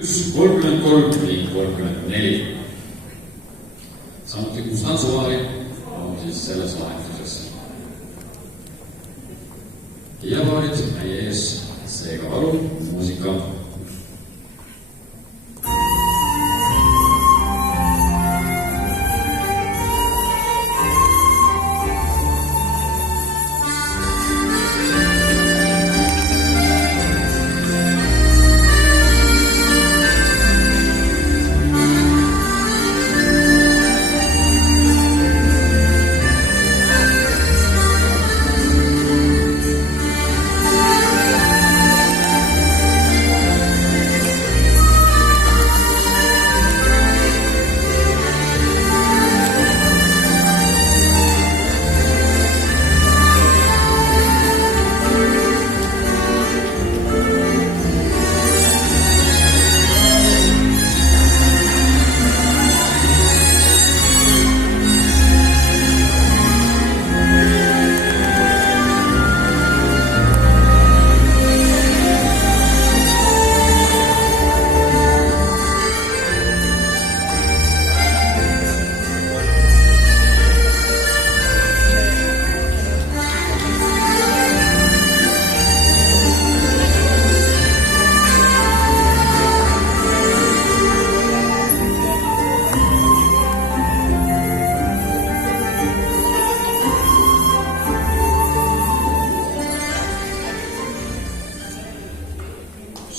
1:33 ning 34. Samuti Gustav Suvari on siis selles vahetuses. Ja paarid meie ees, seega palun muusika.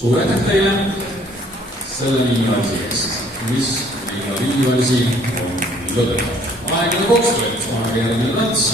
Suur aitäh teile selle viivalsi eest, mis meiega viivalsi on lõdetav. Aeglane koksvõtt, maakeelne nats.